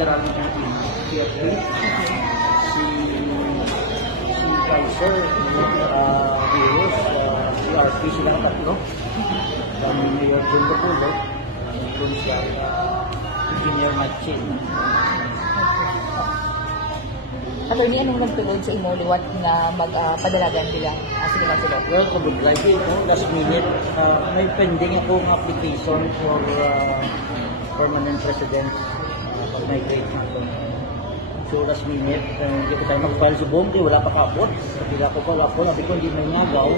Federal ng Pilipinas, PFP, si Kaiser, Vios, PRP, sila ang tatlo. Kami Mayor John Bapulo, doon sa Engineer Matchin. Attorney, anong nagtulog sa imo liwat na magpadalagan bilang City Councilor? Well, kung like it, last minute, may pending akong application for permanent residence pag migrate na ito. So last minute, hindi ko tayo mag-file sa buong, wala pa kapot. Kapila ko pa, sabi ko hindi may ngagaw.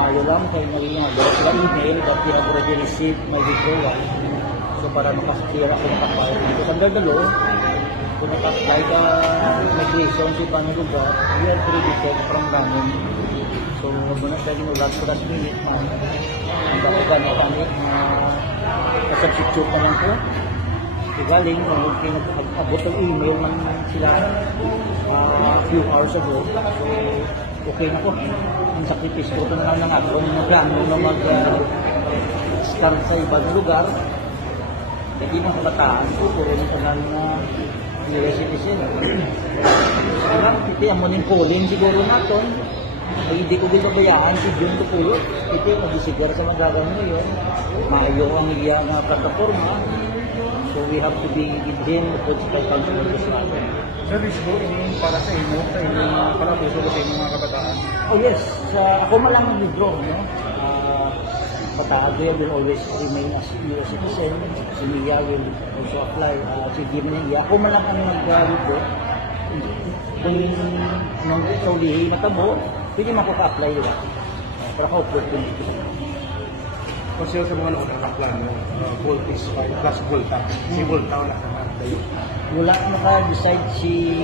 Ayaw lang kayo nagingagaw. Sila email that we have already received my withdrawal. So para makasakira ako makapile dito. Sa gagalo, kung naka-apply ka migration sa ibang lugar, we are pretty detect from running. So, muna tayo ginulat ko last minute na ang gano'n kami kasubstitute naman ko. Galing, kung nag-abot ang email man sila a few hours ago. So, okay na po. Ang sakripisyo ko na lang ako ng plano na mag-start sa ibang lugar. Hindi mga kabataan ko, puro ng tagal na university sila. Kaya, ito ang muning polling siguro natin. Ay, hindi ko din pabayaan si John Bapulo. Ito yung magisigar sa magagawin ngayon. Maayo ang iya na plataforma. So we have to be within the political consequences natin. Sir, is go para sa inyo, para puso ko sa inyo mga kabataan? Oh yes, ako malang mag-withdraw. No? Pataagay will always remain as US citizen. Si Mia will also apply. Si Jimmy, ako malang ang mag-withdraw. Kung nang saulihi matabo, pwede makaka-apply nila. Pero ka-opportunity. Kung sila sa mga nakaka-plan, gold is 5 plus volta. Si volta wala ka na. Wala naka-decide si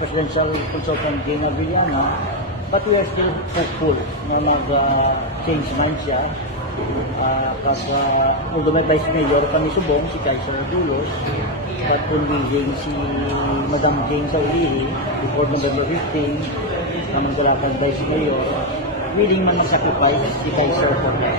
Presidential Consultant Dina Villana, but we are still hopeful na mag-change mind siya. Kasi although may Vice Mayor kami subong, si Kaiser Dulos, but convincing si Madam Jane Saulihi before November 15, na magdalakan Vice Mayor, willing man mag-sacrifice si Kaiser for that.